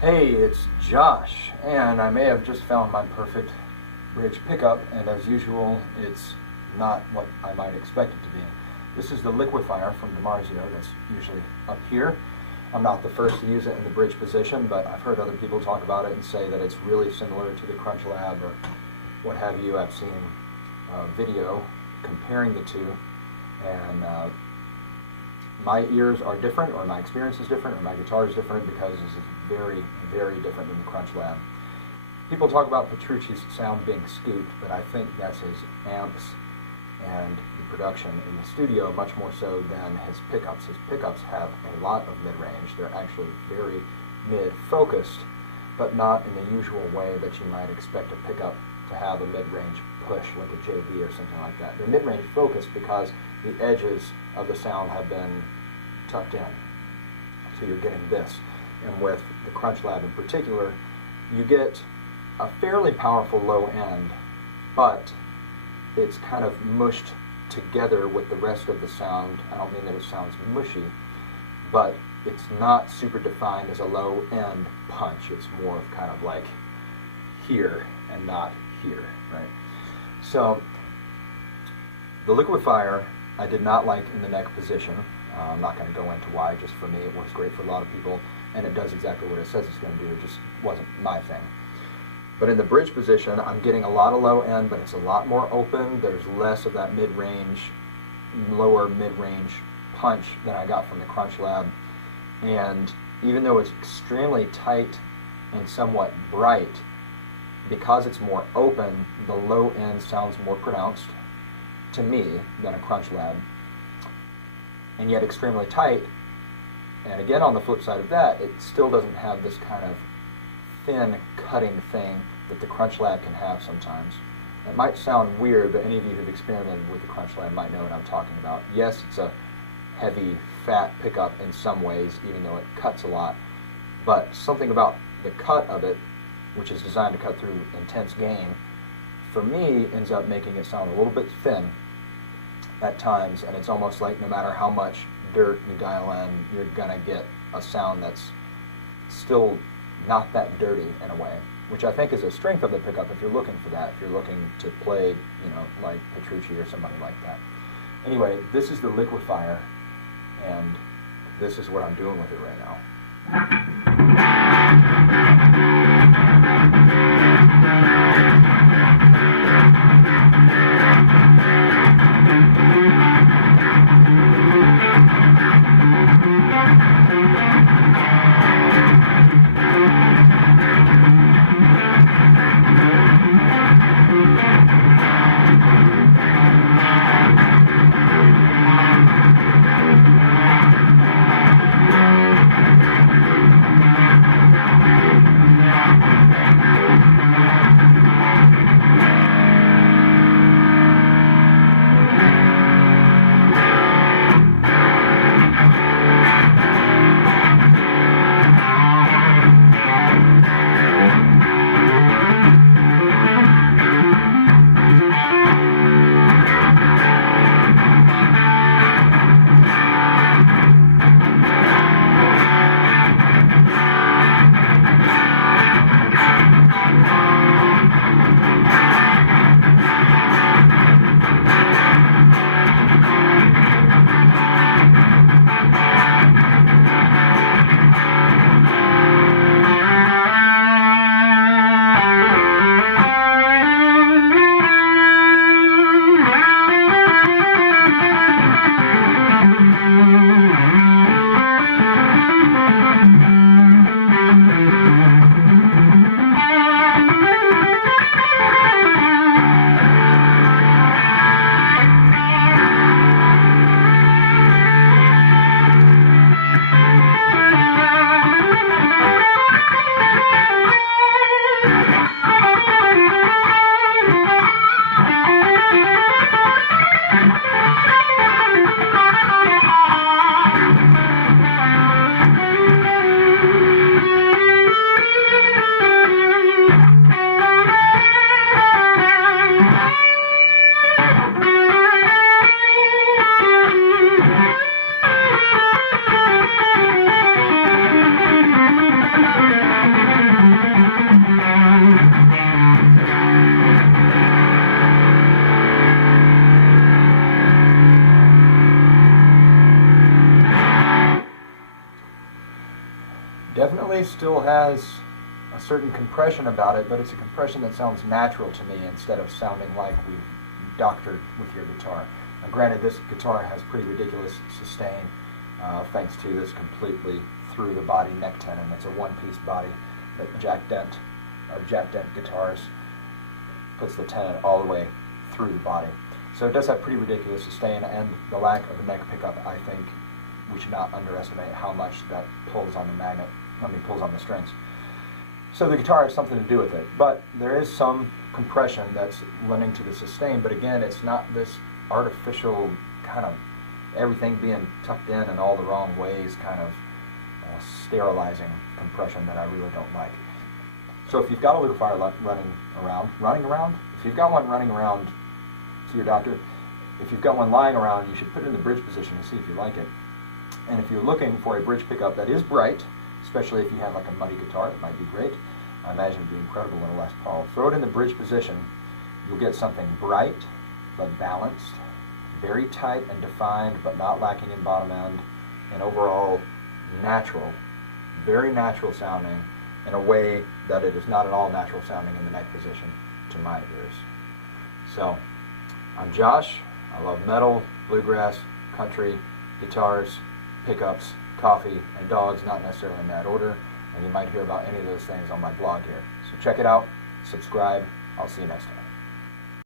Hey, it's Josh, and I may have just found my perfect bridge pickup, and as usual, it's not what I might expect it to be. This is the Liquifire from DiMarzio that's usually up here. I'm not the first to use it in the bridge position, but I've heard other people talk about it and say that it's really similar to the Crunch Lab or what have you. I've seen a video comparing the two, and my ears are different, or my experience is different, or my guitar is different because this is very, very different than the Crunch Lab. People talk about Petrucci's sound being scooped, but I think that's his amps and the production in the studio much more so than his pickups. His pickups have a lot of mid-range. They're actually very mid-focused, but not in the usual way that you might expect a pickup to have a mid-range push like a JB or something like that. They're mid-range focused because the edges of the sound have been tucked in. So you're getting this. And with the Crunch Lab in particular, you get a fairly powerful low end, but it's kind of mushed together with the rest of the sound. I don't mean that it sounds mushy, but it's not super defined as a low end punch. It's more of kind of like here and not here, right? So the Liquifire I did not like in the neck position. I'm not going to go into why. Just for me, it works great for a lot of people, and it does exactly what it says it's going to do. It just wasn't my thing. But in the bridge position, I'm getting a lot of low end, but it's a lot more open. There's less of that mid-range, lower mid-range punch than I got from the Crunch Lab. And even though it's extremely tight and somewhat bright, because it's more open, the low end sounds more pronounced to me than a Crunch Lab. And yet extremely tight. And again, on the flip side of that, it still doesn't have this kind of thin cutting thing that the Crunch Lab can have sometimes. It might sound weird, but any of you who've experimented with the Crunch Lab might know what I'm talking about. Yes, it's a heavy, fat pickup in some ways, even though it cuts a lot, but something about the cut of it, which is designed to cut through intense gain, for me ends up making it sound a little bit thin at times, and it's almost like no matter how much dirt you dial in, you're gonna get a sound that's still not that dirty in a way, which I think is a strength of the pickup if you're looking for that, if you're looking to play, you know, like Petrucci or somebody like that. Anyway, this is the Liquifire, and this is what I'm doing with it right now. Definitely still has a certain compression about it, but it's a compression that sounds natural to me instead of sounding like we've doctored with your guitar. Now granted, this guitar has pretty ridiculous sustain thanks to this completely through the body neck tenon. It's a one-piece body that Jack Dent guitars puts the tenon all the way through the body. So it does have pretty ridiculous sustain, and the lack of a neck pickup, I think we should not underestimate how much that pulls on pulls on the strings. So the guitar has something to do with it, but there is some compression that's lending to the sustain, but again, it's not this artificial kind of everything being tucked in all the wrong ways, kind of sterilizing compression that I really don't like. So if you've got a liquefier running around, if you've got one running around to your doctor, if you've got one lying around, you should put it in the bridge position and see if you like it. And if you're looking for a bridge pickup that is bright, especially if you have like a muddy guitar, it might be great. I imagine it'd be incredible in a Les Paul. Throw it in the bridge position, you'll get something bright but balanced, very tight and defined but not lacking in bottom end, and overall natural, very natural sounding in a way that it is not at all natural sounding in the neck position to my ears. So, I'm Josh. I love metal, bluegrass, country, guitars, pickups, coffee, and dogs, not necessarily in that order, and you might hear about any of those things on my blog here. So check it out, subscribe, I'll see you next time.